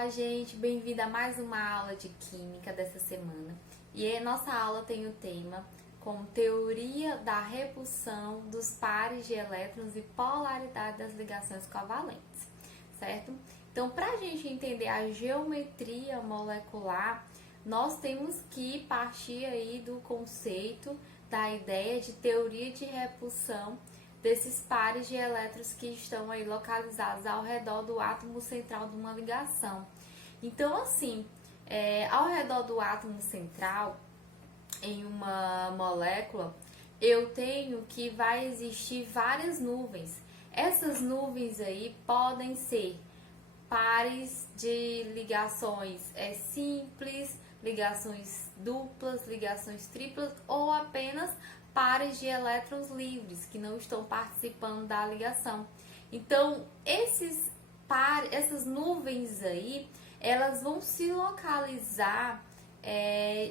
Olá, gente! Bem-vinda a mais uma aula de Química dessa semana. E a nossa aula tem o tema como Teoria da repulsão dos pares de elétrons e polaridade das ligações covalentes, certo? Então, para a gente entender a geometria molecular, nós temos que partir aí do conceito, da ideia de teoria de repulsão desses pares de elétrons que estão aí localizados ao redor do átomo central de uma ligação. Então, assim, ao redor do átomo central, em uma molécula, eu tenho que vai existir várias nuvens. Essas nuvens aí podem ser pares de ligações simples, ligações duplas, ligações triplas ou apenas pares de elétrons livres que não estão participando da ligação. Então, essas nuvens aí, elas vão se localizar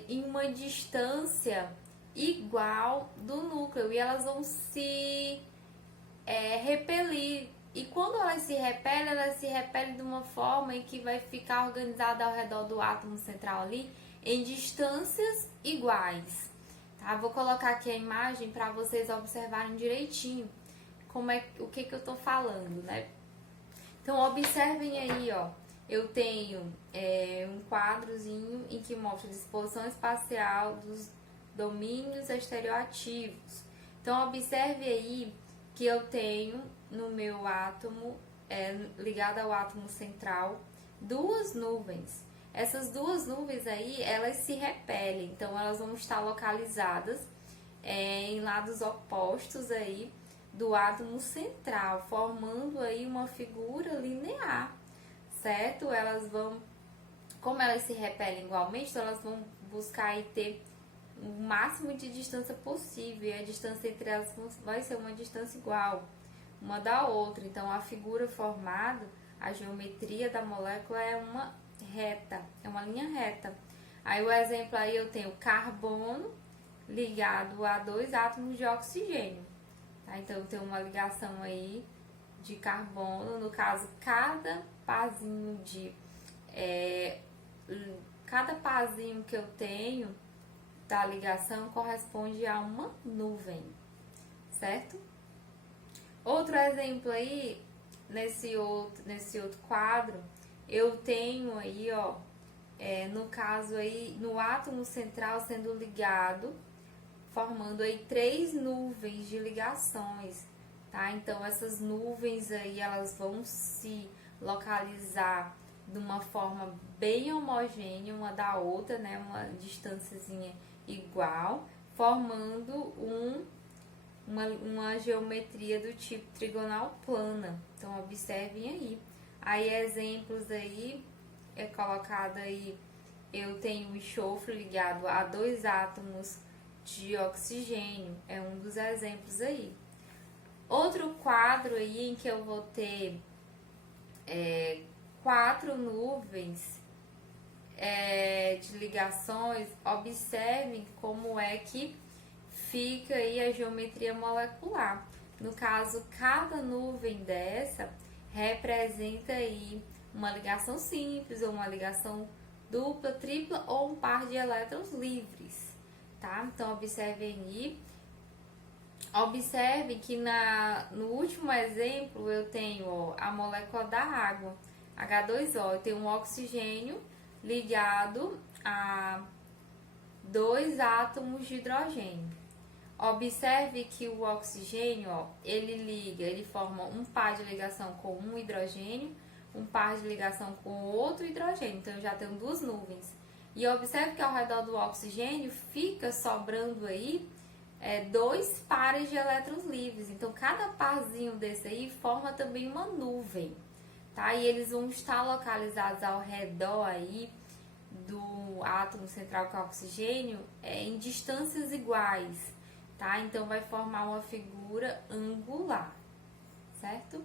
em uma distância igual do núcleo e elas vão se repelir. E quando elas se repelem de uma forma em que vai ficar organizada ao redor do átomo central ali em distâncias iguais. Tá? Vou colocar aqui a imagem para vocês observarem direitinho o que eu tô falando, né? Então, observem aí, ó. Eu tenho um quadrozinho em que mostra a disposição espacial dos domínios estereoativos. Então, observe aí que eu tenho no meu átomo, ligado ao átomo central, duas nuvens. Essas duas nuvens aí, elas se repelem, então elas vão estar localizadas em lados opostos aí do átomo central, formando aí uma figura linear, certo? Como elas se repelem igualmente, então elas vão buscar aí ter o máximo de distância possível, e a distância entre elas vai ser uma distância igual uma da outra. Então, a figura formada, a geometria da molécula é uma reta, é uma linha reta. Aí o exemplo aí eu tenho carbono ligado a dois átomos de oxigênio. Tá? Então eu tenho uma ligação aí de carbono, no caso cada parzinho que eu tenho da ligação corresponde a uma nuvem, certo? Outro exemplo aí, nesse outro quadro, eu tenho aí, ó, no caso aí, no átomo central sendo ligado, formando aí 3 nuvens de ligações, tá? Então, essas nuvens aí, elas vão se localizar de uma forma bem homogênea uma da outra, né? Uma distânciazinha igual, formando uma geometria do tipo trigonal plana. Então, observem aí. Aí, exemplos aí, colocado aí, eu tenho o enxofre ligado a 2 átomos de oxigênio. É um dos exemplos aí. Outro quadro aí em que eu vou ter 4 nuvens de ligações, observem como é que fica aí a geometria molecular. No caso, cada nuvem dessa representa aí uma ligação simples, ou uma ligação dupla, tripla, ou um par de elétrons livres, tá? Então, observem aí. Observe que no último exemplo eu tenho, ó, a molécula da água, H2O. Eu tenho um oxigênio ligado a 2 átomos de hidrogênio. Observe que o oxigênio, ó, ele forma um par de ligação com um hidrogênio, um par de ligação com outro hidrogênio. Então, eu já tenho 2 nuvens. E observe que ao redor do oxigênio fica sobrando aí 2 pares de elétrons livres. Então, cada parzinho desse aí forma também uma nuvem, tá? E eles vão estar localizados ao redor aí do átomo central que é o oxigênio em distâncias iguais, tá? Então, vai formar uma figura angular, certo?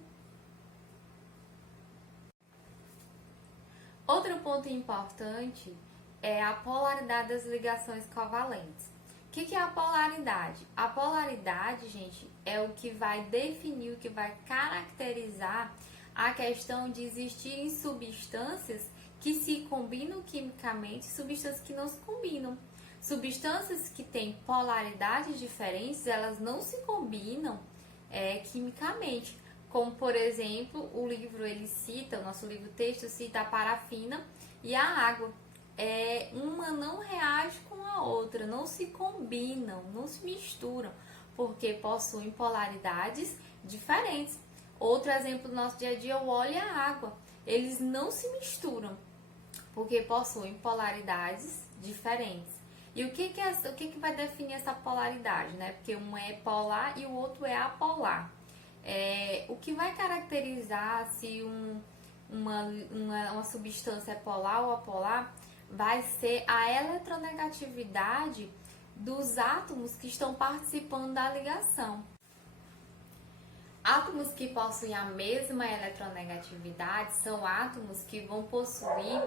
Outro ponto importante é a polaridade das ligações covalentes. O que é a polaridade? A polaridade, gente, é o que vai definir, o que vai caracterizar a questão de existirem substâncias que se combinam quimicamente e substâncias que não se combinam. Substâncias que têm polaridades diferentes, elas não se combinam quimicamente. Como, por exemplo, o livro ele cita, o nosso livro texto cita a parafina e a água. Uma não reage com a outra, não se combinam, não se misturam, porque possuem polaridades diferentes. Outro exemplo do nosso dia a dia é o óleo e a água. Eles não se misturam, porque possuem polaridades diferentes. E o que vai definir essa polaridade, né? Porque um é polar e o outro é apolar. O que vai caracterizar se uma substância é polar ou apolar vai ser a eletronegatividade dos átomos que estão participando da ligação. Átomos que possuem a mesma eletronegatividade são átomos que vão possuir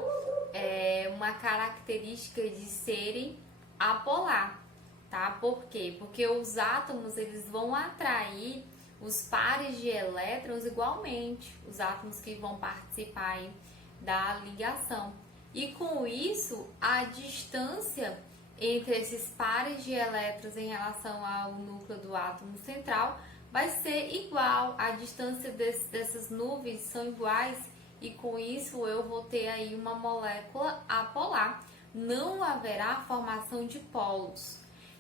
uma característica de serem apolar, tá? Por quê? Porque os átomos eles vão atrair os pares de elétrons igualmente, os átomos que vão participar aí da ligação. E com isso, a distância entre esses pares de elétrons em relação ao núcleo do átomo central vai ser igual, a distância dessas nuvens são iguais e com isso eu vou ter aí uma molécula apolar. Não haverá formação de polos.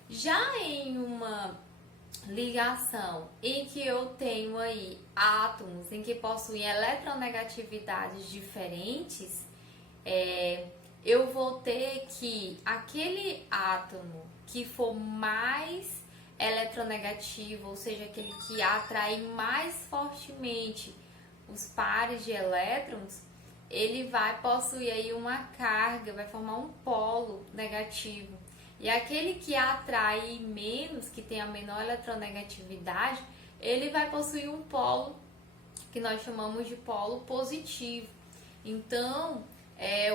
Já em uma ligação em que eu tenho aí átomos em que possuem eletronegatividades diferentes, eu vou ter que aquele átomo que for mais eletronegativo, ou seja, aquele que atrai mais fortemente os pares de elétrons, ele vai possuir aí uma carga, vai formar um polo negativo. E aquele que atrai menos, que tem a menor eletronegatividade, ele vai possuir um polo que nós chamamos de polo positivo. Então,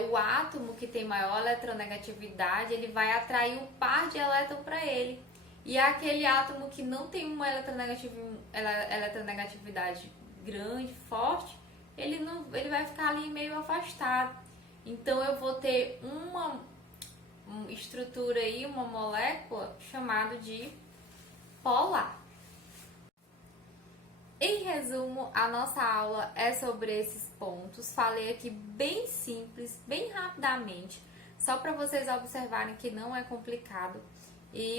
o átomo que tem maior eletronegatividade, ele vai atrair um par de elétrons para ele. E aquele átomo que não tem uma eletronegatividade grande, forte, ele vai ficar ali meio afastado. Então eu vou ter uma estrutura aí, uma molécula chamada de polar. Em resumo, a nossa aula é sobre esses pontos. Falei aqui bem simples, bem rapidamente, só para vocês observarem que não é complicado.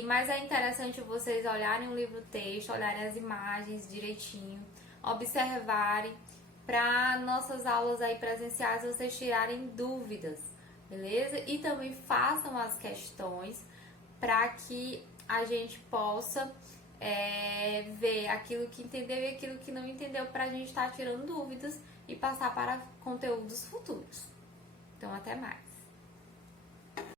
Mas é interessante vocês olharem o livro-texto, olharem as imagens direitinho, observarem, para nossas aulas aí presenciais vocês tirarem dúvidas, beleza? E também façam as questões para que a gente possa ver aquilo que entendeu e aquilo que não entendeu, para a gente estar tirando dúvidas e passar para conteúdos futuros. Então, até mais!